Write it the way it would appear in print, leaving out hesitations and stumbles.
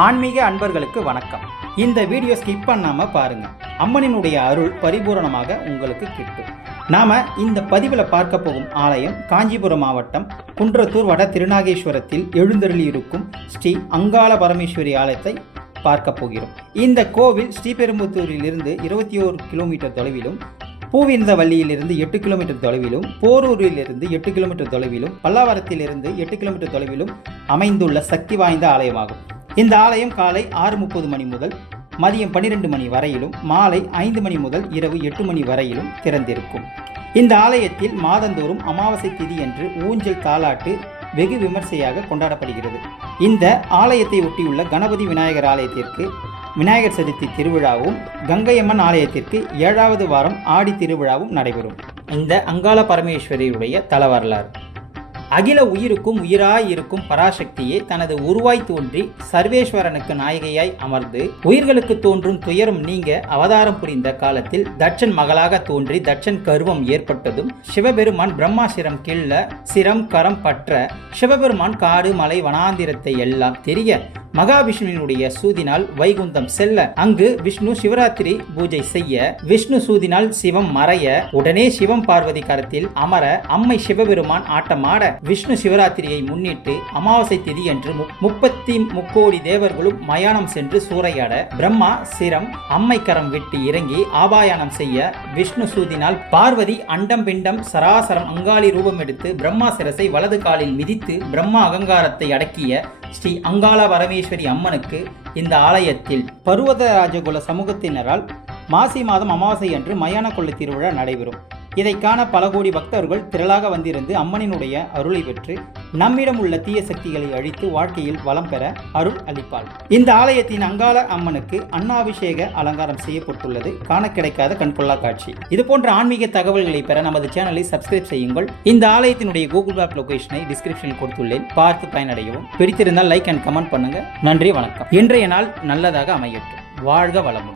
ஆன்மீக அன்பர்களுக்கு வணக்கம். இந்த வீடியோ ஸ்கிப் பண்ணாம பாருங்க. அம்மனினுடைய அருள் பரிபூரணமாக உங்களுக்கு கிட்டும். நாம இந்த பதிவில் பார்க்க போகும் ஆலயம் காஞ்சிபுரம் மாவட்டம் குன்றத்தூர் வட திருநாகேஸ்வரத்தில் எழுந்தருளி இருக்கும் ஸ்ரீ அங்காள பரமேஸ்வரி ஆலயத்தை பார்க்க போகிறோம். இந்த கோவில் ஸ்ரீபெரும்புத்தூரிலிருந்து 21 கிலோமீட்டர் தொலைவிலும், பூவிந்தவல்லியிலிருந்து 8 கிலோமீட்டர் தொலைவிலும், போரூரிலிருந்து 8 கிலோமீட்டர் தொலைவிலும், பல்லாவரத்திலிருந்து 8 கிலோமீட்டர் தொலைவிலும் அமைந்துள்ள சக்தி வாய்ந்த ஆலயமாகும். இந்த ஆலயம் காலை 6:30 மணி முதல் மதியம் 12 மணி வரையிலும், மாலை 5 மணி முதல் இரவு 8 மணி வரையிலும் திறந்திருக்கும். இந்த ஆலயத்தில் மாதந்தோறும் அமாவாசை திதி என்று ஊஞ்சல் தாலாட்டு வெகு விமர்சையாக கொண்டாடப்படுகிறது. இந்த ஆலயத்தை ஒட்டியுள்ள கணபதி விநாயகர் ஆலயத்திற்கு விநாயகர் சதுர்த்தி திருவிழாவும், கங்கையம்மன் ஆலயத்திற்கு 7வது வாரம் ஆடி திருவிழாவும் நடைபெறும். இந்த அங்காள பரமேஸ்வரியுடைய தல வரலாறு: அகில உயிருக்கும் உயிராய் இருக்கும் பராசக்தியே தனது உருவாய் தோன்றி சர்வேஸ்வரனுக்கு நாயகியாய் அமர்ந்து உயிர்களுக்கு தோன்றும் துயரம் நீங்க அவதாரம் புரிந்த காலத்தில் தட்சன் மகளாக தோன்றி தட்சன் கருவம் ஏற்பட்டதும் சிவபெருமான் பிரம்மா சிரம் கிள்ள சிரம் கரம் பற்ற சிவபெருமான் காடு மலை வனாந்திரத்தை எல்லாம் தெரிய மகாவிஷ்ணுவினுடைய சூதினால் வைகுந்தம் செல்ல அங்கு விஷ்ணு சிவராத்திரி பூஜை செய்ய, விஷ்ணு சூதினால் சிவம் மறைய, உடனே சிவம் பார்வதி கரத்தில் அமர அம்மை சிவபெருமான் ஆட்டமாட, விஷ்ணு சிவராத்திரியை முன்னிட்டு அமாவாசை திதி என்று 33 தேவர்களும் மயானம் சென்று சூறையாட, பிரம்மா சிரம் அம்மை கரம் விட்டு இறங்கி ஆபாயானம் செய்ய, விஷ்ணு சூதினால் பார்வதி அண்டம் பிண்டம் சராசரம் அங்காளி ரூபம் எடுத்து பிரம்மா சிரசை வலது காலில் மிதித்து பிரம்மா அகங்காரத்தை அடக்கிய ஸ்ரீ அங்காள பரமேஸ்வரி அம்மனுக்கு இந்த ஆலயத்தில் பர்வதராஜகுல சமூகத்தினரால் மாசி மாதம் அமாவாசை அன்று மயான கொள்ளை திருவிழா நடைபெறும். இதை காண பல கோடி பக்தர்கள் திரளாக வந்திருந்து அம்மனினுடைய அருளை பெற்று நம்மிடம் உள்ள தீய சக்திகளை அழித்து வாழ்க்கையில் வளம் பெற அருள் அளிப்பாள். இந்த ஆலயத்தின் அங்காள அம்மனுக்கு அன்னாபிஷேக அலங்காரம் செய்யப்பட்டுள்ளது காண கிடைக்காத கண்கொள்ளா காட்சி. இது போன்ற ஆன்மீக தகவல்களை பெற நமது சேனலை சப்ஸ்கிரைப் செய்யுங்கள். இந்த ஆலயத்தினுடைய கூகுள் மேப் லொகேஷனை டிஸ்கிரிப்ஷனில் கொடுத்துள்ளேன், பார்த்து பயனடையவும். பிடித்திருந்தால் லைக் அண்ட் கமெண்ட் பண்ணுங்க. நன்றி, வணக்கம். இன்றைய நாள் நல்லதாக அமையட்டும். வாழ்க வளமுடன்.